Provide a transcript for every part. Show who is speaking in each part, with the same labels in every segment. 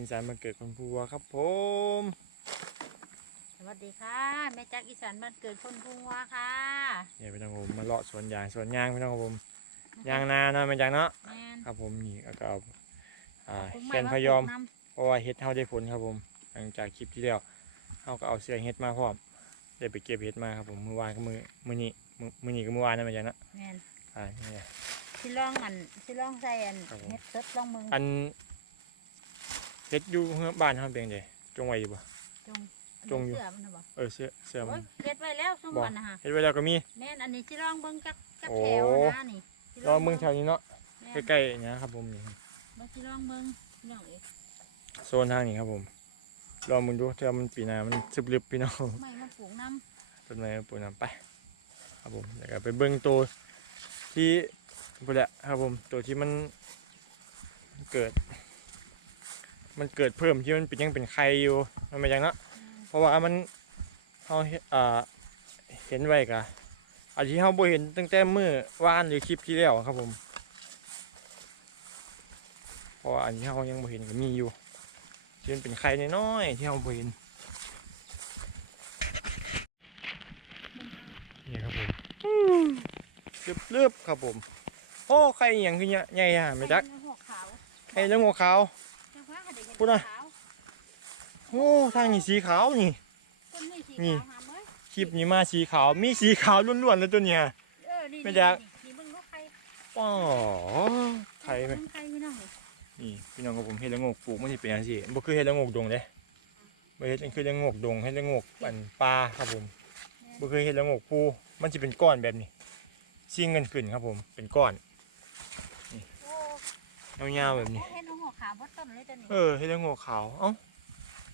Speaker 1: อีสานมันเกิดคนภูวัวครับผม
Speaker 2: สวัสดีค่ะแม่จักอีสานบ้านเกิดคนพุงวาค่ะ
Speaker 1: เนี่ยพี่น้องผมมาเลาะสวนยางสวนยางพี่น้องครับผมยางนาเนาะแม่จังเนาะ
Speaker 2: แม่น
Speaker 1: ครับผมนี่แล้วก็เอาอ่า
Speaker 2: ปลูก
Speaker 1: แค
Speaker 2: ไม้
Speaker 1: น
Speaker 2: มา
Speaker 1: พยอม
Speaker 2: ปลูกน้
Speaker 1: เพราะว่าเฮ็ดเฮาได้ผลครับผม หลังจากคลิปที่แล้วเฮาก็เอาเสื้อเฮ็ดมาพร้อมได้ไปเก็บเฮ็ดมาครับผมมื้อวานก็มื้อมื้อนี้มื้อมื้อนี้ก็มื้อวานนะแม่จังเนาะำ
Speaker 2: แม่น
Speaker 1: อ่านี่ไง
Speaker 2: สิลองอันสิลองใส่อัน
Speaker 1: ครับผม
Speaker 2: เฮ็ดสดลองมึง
Speaker 1: อัน เฮ็ดอยู่เฮือนบ้านเฮาเป็นจังไดจงไว้อยู่บ่
Speaker 2: จง
Speaker 1: จงอยู่
Speaker 2: เสื้อมันน่ะบ่
Speaker 1: เออเสื้อเสื้อมั
Speaker 2: โอ้
Speaker 1: น
Speaker 2: ยเฮ็ดไว้แล้วซุ่ม
Speaker 1: บ่
Speaker 2: มันนะฮะ
Speaker 1: เฮ็ดไว้แล้วก็มี
Speaker 2: แม่นอันนี้สิลองเบิ่งจักจัก
Speaker 1: โอ้
Speaker 2: แถวนะนี่สิ
Speaker 1: รอเมืองแถวนี้เนาะ
Speaker 2: แม่น
Speaker 1: ใกล้ๆเนี่ยครับผมนี่
Speaker 2: บ่สิลองเบิ่งพี่น้องเอ้ย
Speaker 1: โซนทางนี้ครับผมรอมึงดูเท่ามันปีหน้ามันซึบลึบพี่น้อง
Speaker 2: ไม้มาปลูกน้
Speaker 1: ต้นไม้ปลูกน้ำไปครับผมแล้วก็ไปเบิ้งตัวที่พูดแหละครับผมตัวที่มันเกิด มันเกิดเพิ่มที่มันเป็นยังเป็นไข่อยู่มันไม่ยังเนาะำเพราะว่ามันเขาเห็นอ่าเห็นไว้กะอันที่เขาบ่เห็นตั้งแต่มือวานหรือคลิปที่แล้วครับผมเพราะว่าอันที่เขายังบ่เห็นก็มีอยู่ที่มันเป็นไข่น้อยๆที่เขาบ่เห็นนี่ครับผมเลือบๆครับผมโอ้ไข่อหย่างคือเนี่ยใหญ่อะไม่จัก
Speaker 2: ไข่หัวขาว
Speaker 1: ไข่เรื่องหัวขาว
Speaker 2: จังว่าให้ได้เห็น
Speaker 1: พูดน่ะ
Speaker 2: ขาว
Speaker 1: โอ้ทางนี้สีขาวนี่
Speaker 2: ต้นนี้สี
Speaker 1: นี่
Speaker 2: ขาวหามเอ้ย
Speaker 1: คลิปนี้มาสีขาว มีสีขาวล้วนๆเลยตัวเนี้ย
Speaker 2: เออนี่
Speaker 1: แม่
Speaker 2: นี่
Speaker 1: จัก
Speaker 2: นี่เบิ่งลูกไข่
Speaker 1: ป้อไข่ไหม
Speaker 2: เบิ่งไข่พี่น้องเอ้ย
Speaker 1: นี่พี่น้องกับผมเฮ็ดละโงกปลูกมันสิเป็นจังซี่บ่คือเฮ็ดละโงกดงเด้บ่เฮ็ดคือละโงกดงเฮ็ดละโงกปันปลาครับผมบ่คือเฮ็ดละโงกภูมันสิเป็นก้อนแบบนี้ซิ่งกันขึ้นครับผม เป็นก้อน
Speaker 2: โอ้
Speaker 1: ยาวๆแบบนี้
Speaker 2: เห็นหัว ขาวบดต้นเลยตัวนี้
Speaker 1: เออเฮ็ดละโงกขาว เอ้า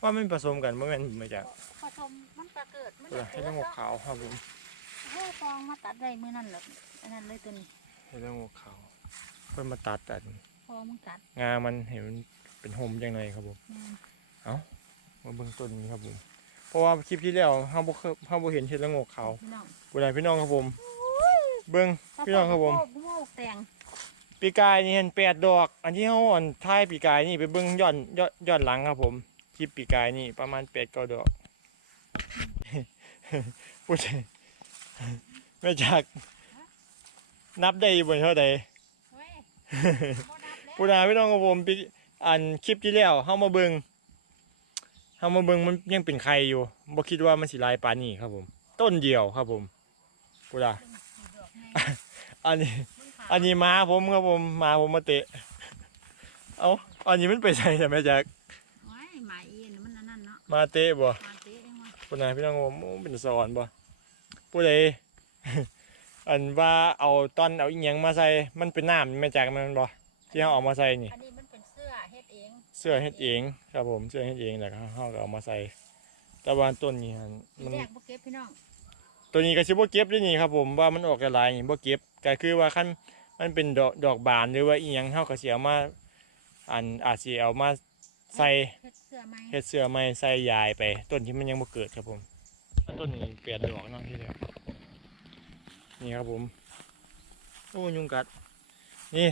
Speaker 1: ว่ามันผสมกันบ่แม่นมาจาก
Speaker 2: ผสมมันก็เกิดมัน
Speaker 1: เออเฮ็ดละโงกขาวครับผม
Speaker 2: โอ้ฟองมาตัดได้มื้อนั้นแหละอันนั้นเลยตัวนี้
Speaker 1: เฮ็ดละโงกขาวเพิ่นมาตัดตัด
Speaker 2: ฟองมันกัด
Speaker 1: งามันเห็นมันเป็นห่มจังไดครับผม
Speaker 2: แม่น
Speaker 1: มาเบิ่งต้นนี้ครับผม เพราะว่าคลิปที่แล้วเฮาบ่เคยเฮาบ่เห็นเฮ็ดละโงกขาว
Speaker 2: พี่น้อง
Speaker 1: ผู้ใดพี่น้องครับผม เบิ่งพี่น้องครับผม
Speaker 2: โโหแตง
Speaker 1: ปีกายนี่เห็นแปดดอก อันที่เขาอ่อนท้ายปีกายนี่ไปเบิ้งย้อนย้อนย้อนหลังครับผมคลิปปีกายนี่ประมาณแปดเก้าดอกพูดไม่จากนับได้บนเท่าใด
Speaker 2: เว้ยบ่ดับแล้ว
Speaker 1: ผู้ใดพี่น้องครับผมปีอันคลิปที่แล้วเข้ามาเบิ้งเข้ามาเบิ้งมันยังเป็นใครอยู่บ่คิดว่ามันสิลายปานนี้ครับผม ต้นเดียวครับผมผู้ใด
Speaker 2: ดอกไง
Speaker 1: อันนี้ อันนี้ม้าผมครับผมม้าผมมาเตะ เอาอันนี้มันไปใส่ใช่ไหมแจ๊ค
Speaker 2: ไว้หมาอีนมันอันนั่นเนาะ
Speaker 1: มาเตะบ่
Speaker 2: มาเตะเองว่ะ
Speaker 1: คนไหนพี่น้องผมโอ้เป็นสอนบ่ผู้ใดอันว่าเอาตอนเอาอีหยังมาใส่มันเป็นน้ำแม่แจ๊คมันบ่ที่เขาเอามาใส่นี่
Speaker 2: อันนี้มันเป็นเสื้อเฮ็ดเอง
Speaker 1: เสื้อเฮ็ดเองครับผมเสื้อเฮ็ดเองแล้วก็เขาก็เอามาใส่แต่ว่าต้นนี้หั่น
Speaker 2: ที
Speaker 1: มัน
Speaker 2: แรกบ่เก็บพี่น้อง
Speaker 1: ตัวนี้ก็สิบ่เก็บด้วยนี่ครับผมว่ามันออกหลายๆนี่บ่เก็บก็คือว่าคัน มันเป็นดอกดอกบานหรือว่าอีหยังเฮาก็สิเอามาอันอาจสิเอามาใส่
Speaker 2: เฮ็ดเสื้อไหม
Speaker 1: เฮ็ดเสื้อไม้ใส่ยายไป ต้นที่มันยังบ่เกิดครับผม ต้นนี้เปลี่ยนดอกเนาะที่แล้วนี่ครับผมโอ้ยุงกัด นี่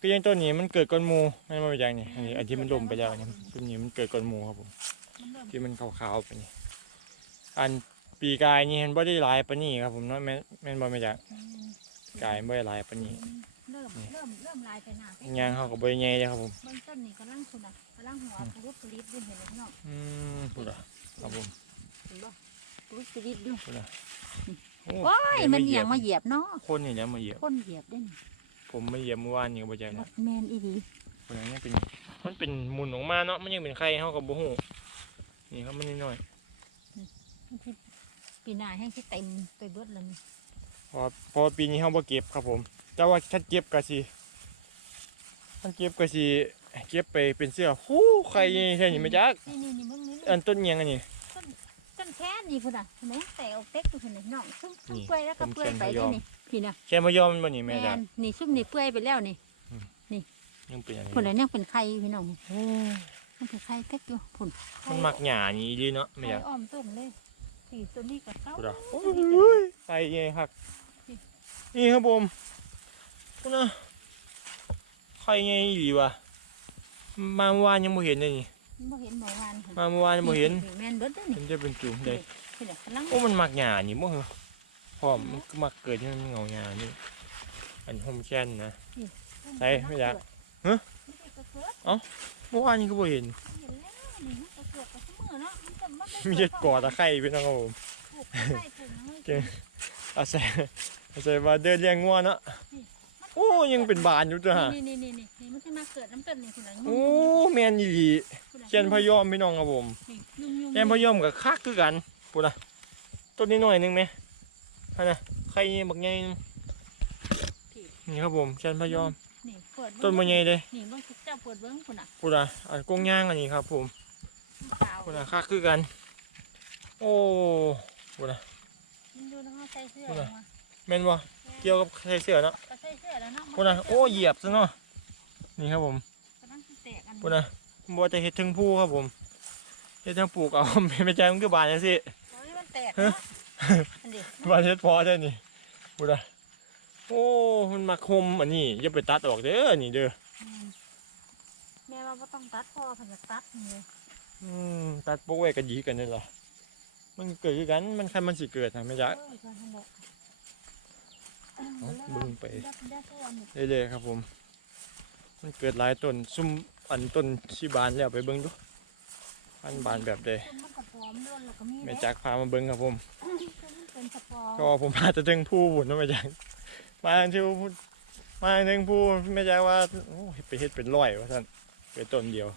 Speaker 1: ก็ยังต้นนี้มันเกิดก้อนหมูไม่นมาอย่างนี้อันนี้อันที่มันล่มไปแล้วอันนี้ต้นนี้มันเกิดก้อนหมูครับผม
Speaker 2: มันเริ่ม
Speaker 1: ที่มันขาวๆไปนี่อันปีกายนี่เห็นบ่ได้หลายปานนี้ครับผมเนาะแม่นแม่นบ่แม่นจาก กายบ่ได้หลายปานนี้
Speaker 2: เริ่มเริ่มเริ่มลายไปหน้าไป
Speaker 1: ยางเฮาก็บ่ได้ใหญ่เลยครับผม
Speaker 2: เบื้องต้นนี่กำลังคุณอะกำลังหัวกระลุกกระลิบด้วยเห็นไหมพี่น้อง
Speaker 1: อืมพูดอะครับผม
Speaker 2: เห็นบ่กระลุกกระลิบด้วย
Speaker 1: พูดอะโอ้
Speaker 2: โอ้ยมันเอียงมาเหยียบเนาะ
Speaker 1: คนนี่แหละมาเหยียบ
Speaker 2: คนเหยียบได้นี่
Speaker 1: ผมมาเหยียบเมื่อวานนี่ก็บ่ใจนะ
Speaker 2: แมนอีดี
Speaker 1: คนนั้นยังเป็นมันเป็นหมุนออกมาเนาะมันยังเป็นไข่เฮากับบ่ฮู้นี่ครับมันนิดหน่อย
Speaker 2: ปีหน้าให้ที่เต็มไปเบิดเลยนี่
Speaker 1: พอพอปีนี้เฮาบ่เก็บครับผมแต่ว่าถ้าเก็บก็สิมันเก็บก็สิเก็บไปเป็นเสื้อฮู้ไข่แค่นี้ไม่จัก
Speaker 2: นี่นี่นี่มึงนี่
Speaker 1: อันต้นเอียงอันนี้
Speaker 2: ต้นแค่นี่คุณอะเห็นไหมแต่เอาเต็กอยู่คนไหนน้องซุ่มซุ่ม
Speaker 1: นี่
Speaker 2: เปื่อยแล้วก็
Speaker 1: ผม
Speaker 2: เปื่อย
Speaker 1: เขียน
Speaker 2: ไป
Speaker 1: พย
Speaker 2: เล
Speaker 1: อยม
Speaker 2: นี่พี่นะ
Speaker 1: แค่มายอมมันบ่นี่
Speaker 2: แม
Speaker 1: แม่จัก
Speaker 2: นนี่ซุ่มนี่เปื่อยไปแล้วนี่
Speaker 1: ยังเป็นอันนี้
Speaker 2: คนไหนยังเป็นไข่พี่น้อง
Speaker 1: โอ้
Speaker 2: มันเป็นไข่เต็กอยู่พุ่น
Speaker 1: มันมักหญ้านี่ดีเนาะไม่
Speaker 2: ไข่
Speaker 1: อยาก
Speaker 2: อ้อมต้มเลย สี่ตัวนี้กับเขา
Speaker 1: พูดอะโอ้ยไข่ใหญ่คัก นี่ครับผมพูดนะไข่ใหญ่อีหลีว่ะมาเมื่อวานยังบ่เห็นเลยนี่
Speaker 2: มันบ่เห็นเมื่อวานค่ะ
Speaker 1: มาเมื่อวานยังบ่เห็น
Speaker 2: แม่นเบิดเด้อ
Speaker 1: มั
Speaker 2: นี่
Speaker 1: นจะเป็นจุ่มได้
Speaker 2: นี่แหละกำลัง
Speaker 1: โอ้มันมักหญ้านี่บ่เหรอพร้อมมันก็มักเกิดที่มันเงาหญ้านี่อันโฮมแคนนะใส่ไม่อยากฮะ
Speaker 2: ไม่ได้กระเกิด
Speaker 1: เมื่อวานนี้ก็บ่เห็น
Speaker 2: เห็นแล้วนี่ มันจะมัน
Speaker 1: มีเห็ดกอตะไคร้พี่น้องครับผม
Speaker 2: ปลูกตะไคร้ปลูกหยัง
Speaker 1: เก่งอาศัยอาศัยว่าเดินเลี้ยงงัวเนาะโอ้ยังเป็นบานอยู่จ้ะฮะ
Speaker 2: นี่นี่นี่นี่นี่มันจะมาเกิดน้ำต้นนี่คุณหลัง
Speaker 1: โอ้แม่นอีหลีแคนพะยอมพี่น้องครับผมแคนพะยอมกับคักคือกันปุ่นน่ะต้นนี้หน่อยหนึงไหมฮะนะไข่บักใหญ่หนึงนี่ครับผมแคนพะยอม
Speaker 2: นี่เปิด
Speaker 1: ต้นบ่ใหญ่เลย
Speaker 2: นี่มันเจ้าเปิดเบิ้งคุณอะ
Speaker 1: ปุ่นน่ะอันกงย่างอันนี้ครับผม
Speaker 2: เปล่า
Speaker 1: ปุ่นน่ะคักคือกัน โอ้ปุ่นน่ะ
Speaker 2: มันอยู่ในห้องใส่เสื้อ
Speaker 1: พูด
Speaker 2: ล
Speaker 1: น่ะ
Speaker 2: งมา
Speaker 1: แม่นบ่เกี่ยวกับใส่เสื้อเนาะ
Speaker 2: ก็ใส่เสื้อแล้วเนาะ
Speaker 1: ปุ่นน่ะโอ้เหยียบซะเนาะนี่ครับผม
Speaker 2: กำลังสิแตกอัน
Speaker 1: ปุ่นน่ะบ่จะเฮ็ดถึงผู้ครับผมเฮ็ดทั้งปลูกเอาไม่ใจมันคือบานจังซี่
Speaker 2: โอ้ยมันแตกเนาะอันนี้
Speaker 1: บานเฮ็ดพอได้นี่ปุ่นน่ะโอ้มันมาคมอันนี้อย่าไปตัดออกเด้อนี่เด้อ
Speaker 2: อืมแม่ว่าบ่ต้องตัดพอเพันจะตัดนี่เลย
Speaker 1: อืมตัดโป๊กไว้กันยีกันนี่ล่ะมันเกิดคือกันมันคันมันสิเกิดนะไม่จ๊ะ
Speaker 2: เออก็นั่นแหละ
Speaker 1: เอาเบิ่งไป
Speaker 2: ยัดยัดให้อันนี้
Speaker 1: เรื่อยๆครับผม มันเกิดหลายต้นซุ่มอันต้นชีบานแล้วไปเบิ่งดูอันบานแบบใด
Speaker 2: ต้นมันกระปอมล้วนแล้วก็มี
Speaker 1: แม่
Speaker 2: เด้
Speaker 1: จักพามาเบิ่งครับผม
Speaker 2: ต้นมันเป็นกระปอม
Speaker 1: ก็ผมมาจะถึงผู้หุ่นนะแม่จักมาที่ผู้มาถึงผู้แม่จักว่าโอ้ยไปเฮ็ดเป็นร้อยว่าท่านเป็นต้นเดียว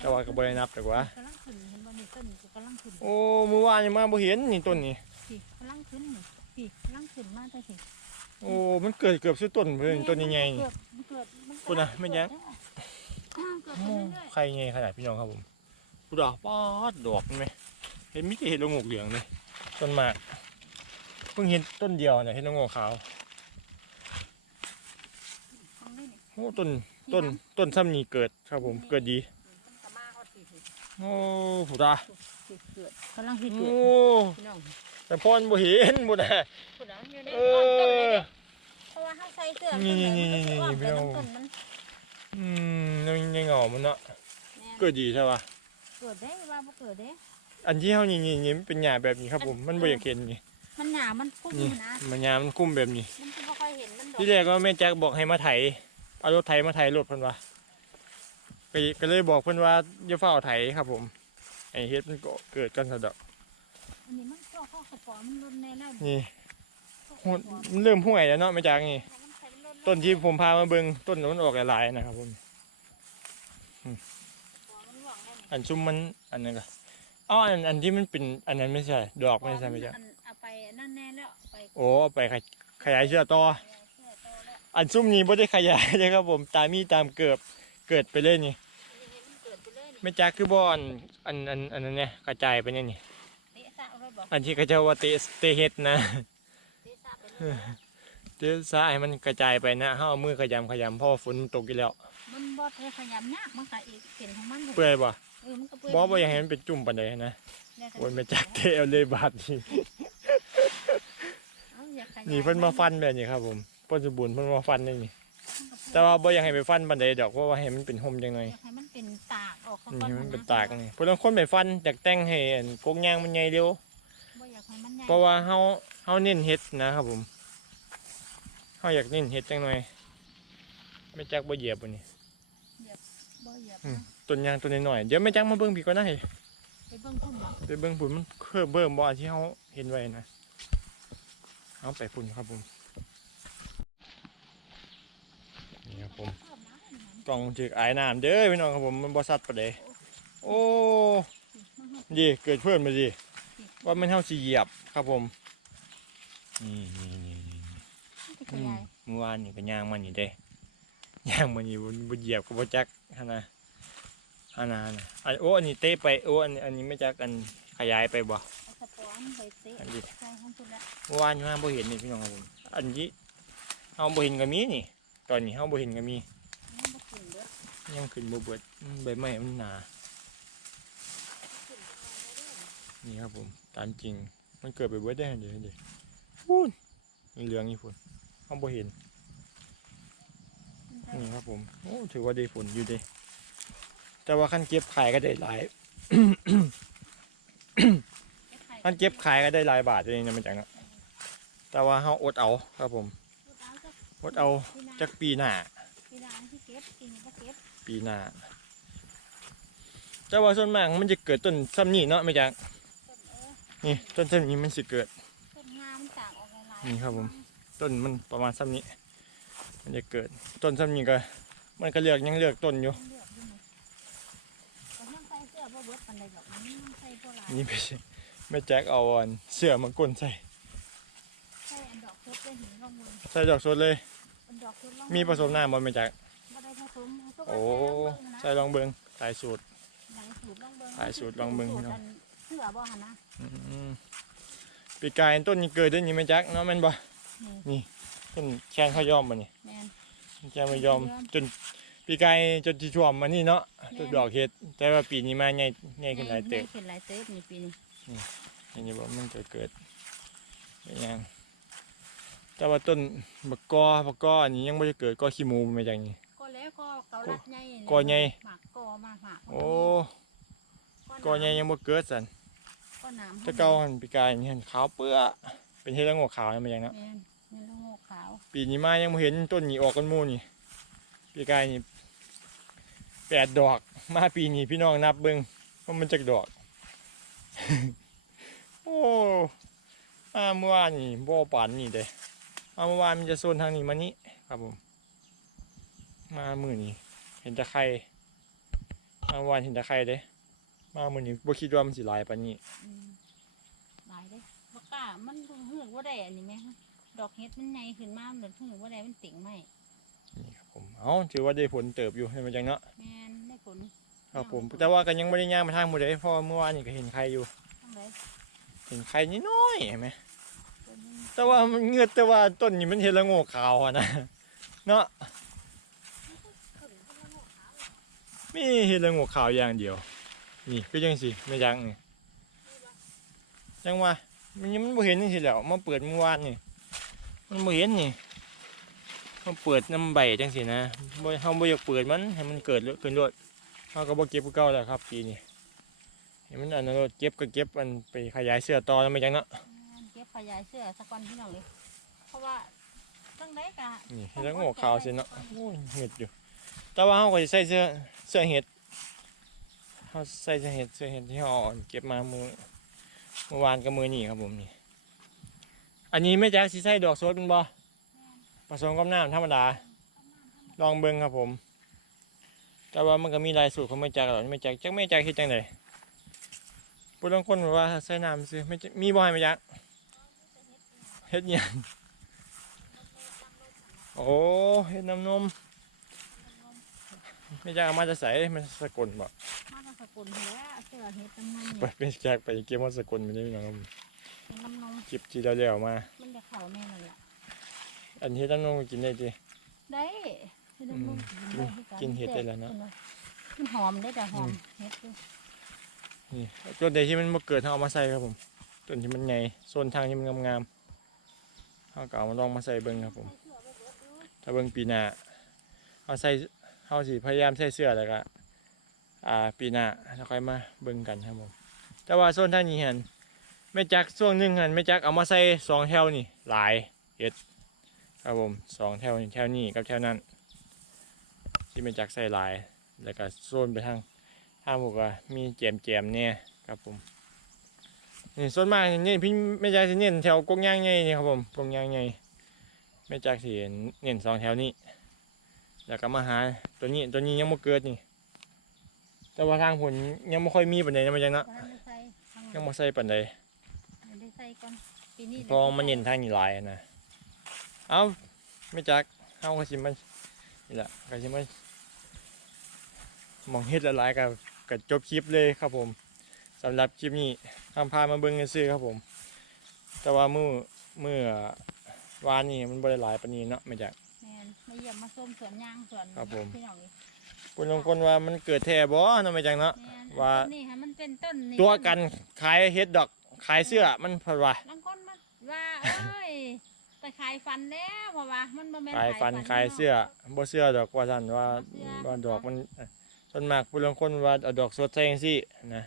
Speaker 1: แต่ว่าก็บ่ได้นับแต่ว่า
Speaker 2: กำลังขึ้นเห็นบ่นี่ต้นนี่ก็กำลังขึ้น
Speaker 1: โอ้เมื่อวานยังมาบ่เห็นนี่ต้นนี้
Speaker 2: พี่กำลังขึ้นนี่พี่กำลังขึ้นมาแต่สิ
Speaker 1: โอ้มันเกิดเกือบสุดต้นเพิ่นต้นใหญ่ๆนี่
Speaker 2: เกิดเกิดมัน
Speaker 1: คุณน่ะแม่ยักษ์
Speaker 2: เกิด
Speaker 1: โอ้
Speaker 2: ไปเรื่อย
Speaker 1: ใครไงขนาดพี่น้องครับผมดูดอกป๊อดดอกเห็นไหมเห็นมิจะเห็นลงงกเหลืองเลยต้นหมากเพิ่งเห็นต้นเดียวเนี่ยเห็นลงงกขาว
Speaker 2: ๆของนี่นี่
Speaker 1: โอ้ต้นต้นต้นซ้ำนี่เกิดครับผมเกิดดี โอ้ผู้ตา
Speaker 2: สิเกิดกำลังสิ
Speaker 1: โอ้
Speaker 2: เกิดพี่น้อง
Speaker 1: แต่พอนบ่เห็นบ่ได้
Speaker 2: คุณน่ะอยู่ใน
Speaker 1: เอ
Speaker 2: ต้นต้นเลย
Speaker 1: อ
Speaker 2: เด้เพราะว่าเฮาใส่เสื้อ
Speaker 1: นี่
Speaker 2: ต้ไห
Speaker 1: นี่
Speaker 2: มั
Speaker 1: นี่
Speaker 2: ก็สิออก
Speaker 1: นี่
Speaker 2: ไป
Speaker 1: พี่น้อง
Speaker 2: น้ำต้นมัน
Speaker 1: อืมยังยังเหงามันเนาะ
Speaker 2: แน่น
Speaker 1: เกิดดีใช่ปะ
Speaker 2: เกิดได้ว่าบ่เกิดเด้
Speaker 1: อันที่เฮานี่นี่นี่มันเป็นหญ้าแบบนี้ครับผมมันบ่อยากเห็นนี่
Speaker 2: มันหนามันพุ่ง
Speaker 1: นี่
Speaker 2: นะ
Speaker 1: มันหญ้ามันคุ้มแบบนี้
Speaker 2: มันจะบ่ค่อยเห็นมันดอก
Speaker 1: ที่แรกก็แม่แจ็คบอกให้มาไถเอารถไถมาไถรถเพิ่นว่า ก็ก็เลยบอกเพิ่นว่าอย่าเฝ้าไถครับ ผมไอ้เฮ็ดมันก็เกิดกันซะดอก
Speaker 2: อันนี้มันก็ข้อกระป๋อมันลนแน่แล้ว
Speaker 1: นี่โหดมันเริ่มห่วยแล้วเนาะแม่แจ็คนี่ต้นที่ผมพามาเบิ่งต้นมันออกหลายๆนะครับผมอันซุ่มมันอันนั้นก็อ๋ออันอันที่มันเป็นอันนั้นไม่ใช่ ดอกไม่ใช่แม่แจ็ค
Speaker 2: เอาไปนั่นแน่แล้วไป
Speaker 1: โอ้เอาไปขยขยายเชื้อต่อ
Speaker 2: เสื้อโตแล้ว
Speaker 1: อันซุ่มนี้บ่ได้ขยายเลยครับผมตามมีตามเกิดเกิดไปเลยนี่
Speaker 2: อันนี้เห็นมันเกิด ไปเลยนี่
Speaker 1: แม่แจ็คคือบ่อนอันอันอันนั้นเนี่ยกระจายไปเนี่ยนี่
Speaker 2: เตะซะเอาไว้บอก
Speaker 1: อันที่เขาเจ้าว่าเตะเตะเฮ็ดนะ
Speaker 2: เตะซะไปเลย
Speaker 1: เตะซะให้มันกระจายไปนะเฮาเอามือขยำขยำเพราะว่าฝนมันตกอยู่แล้ว
Speaker 2: มันบ่ได้ขยำยากมันก็อีกเห็นของมัน
Speaker 1: เปื่อยบ่
Speaker 2: เออมันก็เปื่อย
Speaker 1: บ่บ่อยากให้มันเป็นจุ่มปานใดนะ
Speaker 2: แล้วแต่
Speaker 1: โอ้ยแม่จักเตะเอาเลยบาดนี่
Speaker 2: เอาอย่าขยาย
Speaker 1: นี่เพิ่นมาฟันแบบนี้ครับผมเพิ่นสมบูรณ์เพิ่นมาฟันนี่นี่แต่ว่าบ่อยากให้ไปฟันปานใดดอกเพราะว่าให้มันเป็นห่มจังหน่อย
Speaker 2: นี่ก่อ
Speaker 1: นให้มัน
Speaker 2: ๆะ
Speaker 1: เป็นตากนี่เพิ่นลางคนไปฟันอยากแต่งให้อันกกยางมันใหญ่เร็ว
Speaker 2: บ่อยากให้มันใหญ่
Speaker 1: เพราะว่าเฮาเฮาเน้นเฮ็ดนะครับผมเฮาอยากเน้นเฮ็ดจังหน่อยแม่จักบ่เหยียบบ่นี่
Speaker 2: บ่อยาก
Speaker 1: อืมต้นยางต้นน้อยๆเดี๋ยวแม่จักมาเบิ่งพี่ก่อนนะให้
Speaker 2: ไปเบิ่งพุ่นบ่
Speaker 1: ไปเบิ่งพุ่นมันเคยเบิ่มบ่อันที่เฮาเห็นไว้นะเอาไปพุ่นครับผมนี่ครับผม
Speaker 2: เพิ่มน้ำให้มัน
Speaker 1: กล่องจึกอายน้ำเด้อพี่น้องครับผมมันบ่ซัดปานใดโอ้ดีเกิดเพิ่อนมาดิว่ามันเฮาสิเหยียบครับผมนี่นี่นี่นี่
Speaker 2: สิข
Speaker 1: อืม
Speaker 2: ยาย
Speaker 1: เมื่อวานนี่ก็ย่างมันอยู่เด้ย่างมันอยู่บนบนเหยียบก็บ่จักหั่นะหั่นะนะอันโอ้อันนี้เตะไปโอ้อันอันนี้ไม่จักอันขยายไปบ่
Speaker 2: เอาสปอนไปเตะ
Speaker 1: อันนี้เมื่อวานมาบ่เห็นนี่พี่น้องครับผมอันนี้เฮาบ่เห็นก็มีนี่ ตอนนี้เฮาบ่เห็นก็มี
Speaker 2: มันบ่ขึ้นเด้อ
Speaker 1: ยังขึ้นบ่เบิดใบไม้มันหนา นี่ครับผม ตามจริง มันเกิดไปเบิดได้เดี๋ยวเดี๋ยวพูนมีเหลืองนี่พุ่นเฮาบ่เห็น นี่ครับผม โอ้ ถือว่าได้ฝนอยู่ด้แต่ว่าขั้นเก็บขายก็ได้หลายขั้นเก็บขายก็ได้หลายบาทเองนะมันจังนะแต่ว่าเฮาอดเอาครับผม อดเอาจักปีหน้า
Speaker 2: ปีหน้าที่เก็บปีนี้ก็
Speaker 1: ปีหน้าแต่ว่าส่วนมากมันจะเกิดต้นซ้ำนี่เนาะไม่จัง
Speaker 2: ต้นเออ
Speaker 1: นี่ต้นซ้ำนี้มันสิเกิด
Speaker 2: ต้นงามมันต่างออกหลาย
Speaker 1: นี่ครับผม ต้นมันประมาณซ้ำนี้ มันจะเกิดต้นซ้ำนี้ก็ มันก็เลือกยังเลือกต้นอยู่
Speaker 2: เลือกดูหน่อยแต่ยังใส่เสื้อบ่เบิดปานใดดอกมันยังใส่บ่หลาย
Speaker 1: นี่ไม่ใช่ไม่แจ็คเอาอันเสื้อมากลใส่
Speaker 2: ใส่อันดอกเพชรได้หินลงมือ
Speaker 1: ใส่ดอกสดเลย
Speaker 2: อันดอกเพชรลง
Speaker 1: มีผสมน้ำบ่ไม่แจ็ค
Speaker 2: บ่ได้ ผสมเอา
Speaker 1: โอ้
Speaker 2: ใส่
Speaker 1: ใส่ลองเบิงใส่สูตร
Speaker 2: ลองสูตรลองเบิ่ง
Speaker 1: ใส่สูตรลองเบิ่ง
Speaker 2: สูตร
Speaker 1: พี่น้อง
Speaker 2: อันเสื้อบ่หั่นนะ
Speaker 1: อืมปีกายต้นนี้เกิดได้นี่ไม่แจ็คเนาะแม่นบ่
Speaker 2: นี่
Speaker 1: ต้นแคนเขายอมบ่นี่
Speaker 2: แม่น
Speaker 1: แคนไม่ยอมจนปีกายจนที่ท่วมมานี่เนาะ
Speaker 2: แม่น
Speaker 1: ต้นดอกเฮ็ดแต่ว่าปีนี้มาใหญ่ใหญ่ขึ้นหลายเติบ
Speaker 2: ขึ้นหลายเติบนี่ปีนี้
Speaker 1: อันนี้บ่มันจะเกิดเป็นหยังแต่ว่าต้นบักกอบักกออันนี้ยังบ่ได้เกิดก็ขี้หมูไม่จังนี่
Speaker 2: ก็แล้วก็ เกาลัดใหญ่
Speaker 1: กอใหญ่
Speaker 2: หมากกอมาหมาก
Speaker 1: โอ้กอใหญ่ยังบ่เกิดสั่น
Speaker 2: ก็น้ำ
Speaker 1: แตะเก่าหันปีกายนี่หันขาวเปื้อเป็นเฮ็ดแล้วงอกขาวนั่นมันยังเนาะ
Speaker 2: แม่นแม่นลูกโง่ขาว
Speaker 1: ปีนี้มายังบ่เห็นต้นนี้ออกกันหมู่นี่ปีกายนี่แปดดอกมาปีนี้พี่น้องนับเบิ่งว่ามันจักดอก โอ้มาเมื่อวานนี่บ่ปานนี่เด้มาเมื่อวานมันจะโซนทางนี้มานี้ครับผม มามื้อนี้ เห็นแตะไคร่มาเมื่อวานเห็นแตะไคร่เด้ มามื้อนี้บ่คิดว่ามันสิหลายปานนี้
Speaker 2: อืมหลายเด้บ่กล้ามันเหือกว่าได้อันนี้ไหมดอกเฮ็ดมันใหญ่ขึ้นมามันเหือกว่าได้มันติ่งไหม
Speaker 1: นี่ครับผมเอ้าถือว่าได้ผลเติบอยู่ให้มันจังเนาะ
Speaker 2: แม่นได้ผล
Speaker 1: ครับผม แต่ว่าก็ยังไม่ได้ย่างมาทางหมู่ใดเพราะว่าเมื่อวานนี่ก็เห็นใครอยู่
Speaker 2: ทั้งใด
Speaker 1: เห็นใครนิดน้อยเห็นไหม
Speaker 2: ต้นนี้
Speaker 1: แต่ว่ามันเงือดแต่ว่าต้นนี้มันเห็นและโง่ขาวอะนะ เนาะ
Speaker 2: ขึ้นก็แล้วโง่ขาว
Speaker 1: มีเห็นและโง่ขาวอย่างเดียว นี่ก็ยังสิไม่ยังนี่ยังว่ามันยังมันบ่เห็นนี่สิแหล้วมาเปิดเมื่อวานนี่มันบ่เห็นนี่มาเปิดน้ำใบจังสินะบ่เฮาบ่อยากเปิดมันให้มันเกิดขึ้นรวดเฮาก็บ่เก็บคือเก่าแล้วครับปีนี้เห็นมันอันนั้นโลดเก็บก็เก็บมันไปขยายเสื้อต่อแล้วไม่จังเนาะ
Speaker 2: แม่นเก็บขยายเสื้อสักวันพี่น้องเลยเพราะว่าตั้งใดกะ
Speaker 1: นี่เห็นแล้วโง่ขาวสิเนาะโอ้ยเห็ดอยู่ แต่ว่าเขาก็จะใส่เสื้อเสื้อเห็ดเขาใส่เสื้อเห็ดเสื้อเห็ดที่เขาเอาเก็บมามือเมื่อวานกับมือนี่ครับผมนี่ อันนี้ไม่แจ๊กสิใส่ดอกสดเป็นบ่ผสมกับน้ำธรรมดา ลองเบิ่งครับผม แต่ว่ามันก็มีลายสูตรของไม่แจ๊กหรอกไม่แจ๊กจักไม่แจ๊กคิดจังไดผู้ลางคนบอกว่าใส่น้ำซื้อไม่มีบ่ให้ไม่แจ๊กเฮ็ดหยังโอ้เห็ดน้ำนม ไม่จะเอามาจะใส่มันสกลบ่
Speaker 2: มาทางสกุลหัวเสื้อเฮ็ดน้ำนม
Speaker 1: ไปเป็นแจกไปเกมว่าสกลไม่ได้พี่น้องครับ
Speaker 2: น้ำนม
Speaker 1: จิบจีเดียวๆมา
Speaker 2: มันจะเข่าแม่นั่นแหละ
Speaker 1: อันเห็ดน้ำนมก็กินได้จี
Speaker 2: ได้เฮ็ดน้ำนม
Speaker 1: อืมกินเห็ดได้แล้วเนอะ
Speaker 2: มันหอมได้แต่หอมเฮ็ดด้วย
Speaker 1: นี่ต้นใดที่มันมาเกิดเขาเอามาใส่ครับผมต้นที่มันใหญ่โซนทางที่มันงามๆเขาก็เอามาลองมาใส่เบิ้งครับผม ถ้าเบิ้งปีหน้าเขาใส่ เขาสิพยายามใส่เสื้อแล้วก็อ่าปีหน้าแล้วค่อยมาเบิ้งกันครับผมแต่ว่าโซนท่านี้เห็นไม่จักช่วงหนึ่งหันไม่จักเอามาใส่สองแถวนี่หลายเห็ดครับผมสองแถวนี่แถวนี้กับแถวนั้น ที่ไม่จักใส่หลาย แล้วก็โซนไปทางทางบอกว่ามีแจมแจมเนี่ยครับผมนี่ส่วนมากนี่พี่ไม่จักสิเน้นแถวกงย่างใหญ่นี่ครับผมกงย่างใหญ่ไม่จากสีเน้นสองแถวนี้แล้วก็มาหา ตัวนี้ตัวนี้ยังไม่เกิดนี่ แต่ว่าทางผลยังไม่ค่อยมีปันใดนะมันจังนะ
Speaker 2: บ้านได้ใส่ทาง
Speaker 1: ยังไม่ใส่ปันใด
Speaker 2: ได้ใส่ก่อนปีนี้
Speaker 1: เพอมันเน้นทางนี้หลายอะนะเอาไม่จักเอาก็สิมันนี่แหละก็สิมันมองเฮ็ดละลายกับกับจบคลิปเลยครับผมสำหรับคลิปนี้ทำพามาเบิ่งกันซื้อครับผม แต่ว่ามือมือวานนี่มันบ่ได้หลายปานนี้เนาะไม่จัก
Speaker 2: แม่นมา เยี่ยมมาส้มสวนยางสวน
Speaker 1: ครับผม
Speaker 2: พี่น้องนี่
Speaker 1: คุณลงคนว่ามันเกิดแท้บ่เนาะไม่จังเนาะ
Speaker 2: แม่น
Speaker 1: ว่า
Speaker 2: ต้นนี่ฮะมันเป็นต้นนี่
Speaker 1: ตัวกันขายเฮ็ดดอกขายเสื้อมันเพราะว่า
Speaker 2: บางคนมันว่าเอ้ยไปขายฟันแล้วเพราะว่ามันบ่แม่น
Speaker 1: ขายฟันขายเสื้อบ่เสื้อดอกว่าซั่นว่า
Speaker 2: เสื้อ
Speaker 1: ว่าดอกมันส่วนมากผู้ลางคนว่าเอาดอกสดใส่จังซี่นะ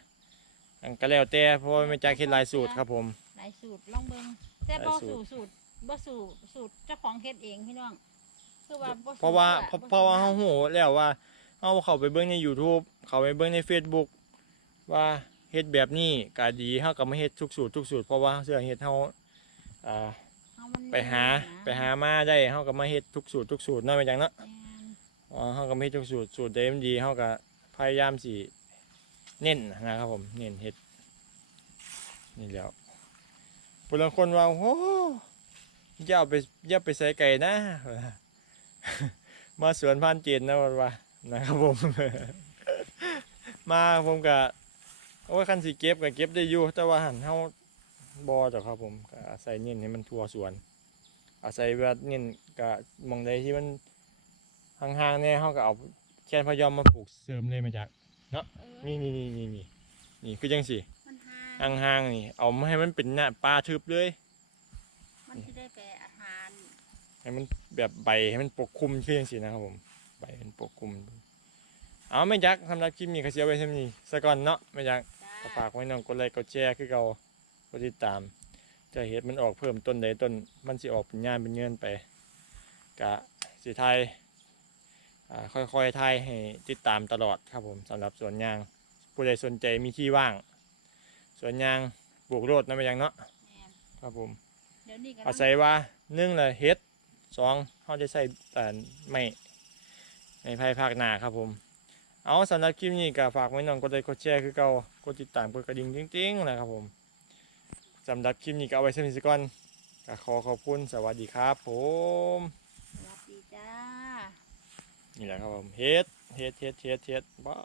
Speaker 1: อันก็แล้วแต่เพราะว่าไม่จากเฮ็ดหลายสูตรครับผม
Speaker 2: หลายสูตรลองเบิ่งแต่
Speaker 1: หลาย
Speaker 2: บ่
Speaker 1: สู
Speaker 2: สู่
Speaker 1: ตร
Speaker 2: สูตรบ่สู่สูตรเจ้าของเฮ็ดเองพี่น้อง คือว่าบ่
Speaker 1: เพราะว่า
Speaker 2: สูต
Speaker 1: เพราะ
Speaker 2: บ่
Speaker 1: เพราะว่า
Speaker 2: สู
Speaker 1: เฮา
Speaker 2: ต
Speaker 1: ฮู้แล้วว่าเฮาเข้าไปเบิ่งใน YouTube เข้าไปเบิ่งใน Facebook ว่าเฮ็ดแบบนี้ก็ดีเฮาก็มาเฮ็ดทุกสูตรทุกสูตรเพราะว่าเสื้อเฮ็ดเฮาอ่า
Speaker 2: เฮามัน
Speaker 1: ไปหาไปหามาได้เฮาก็มาเฮ็ดทุกสูตรทุกสูตรเนาะแม่นจังเนาะ
Speaker 2: แม่น
Speaker 1: อ๋อเฮาก็มาเฮ็ดทุกสูตรสูตรใดมันดีเฮาก็พยายามสิเน้นนะครับผมเน้นเฮ็ดนี่แหล้วผู้ลางคนว่าโอ้อย่าเอาไปอย่าไปใส่ไก่นะ มาสวนพานเจนนะว่าว่านะครับผม มาผมก็โอ้ยคันสิเก็บก็เก็บได้อยู่ แต่ว่าหันเฮาบ่จ้ะครับผมก็อาศัยเน้นให้มันทั่วสวน อาศัยว่าเน้นก็หมองใดที่มันห่างๆเนี่ยเฮาก็เอาแคนพะยอมมาปลูกเสริมเลยมาจาก
Speaker 2: เออ
Speaker 1: นี่นี่นี่นี่นี่นี่คือจังสิ
Speaker 2: มันหา
Speaker 1: ห่างๆนี่ เอามาให้มันเป็นหน้าป่าทึบเลย
Speaker 2: มันสิได้แก่อาหาร
Speaker 1: ให้มันแบบใบให้มันปกคลุมคือจังสินะครับผมใบมันปกคลุม เอาไม่ยักสำหรับคลิปนี้ก็เสียไว้เท่านี้ซะก่อนเนาะไม่ยัก
Speaker 2: จ้า
Speaker 1: ก็ฝากไว้น้องกดไลค์กดแชร์คือเก่ากดติดตาม จะเห็นมันออกเพิ่มต้นใดต้น มันสิออกเป็นงานเป็นเงินไปกะสิไทยอ่าค่อยๆไทยให้ติดตามตลอดครับผมสำหรับสวนยาง ผู้ใดสนใจมีที่ว่าง สวนยางปลูกโรดนะไม่ยังเนาะ
Speaker 2: แม่น
Speaker 1: ครับผม
Speaker 2: เดี๋ยวนี้ก็
Speaker 1: อาศัยว่าหนึ่งเลยเฮ็ด สองเขาจะใส่แต่ไม่ในภายภาคหน้าครับผม เอาสำหรับคลิปนี้ก็ฝากไว้น้องกดไลค์กดแชร์คือเก่ากดติดตามกดกระดิ่งจริงๆนะครับผมสำหรับคลิปนี้ก็เอาไว้สมิสก่อนก็ขอขอบคุณสวัสดีครับผม
Speaker 2: สวัสดีจ้า
Speaker 1: นี่แหละครับผมเฮ็ดเฮ็ดเฮ็ดเฮ็ดเฮ็ดบ้า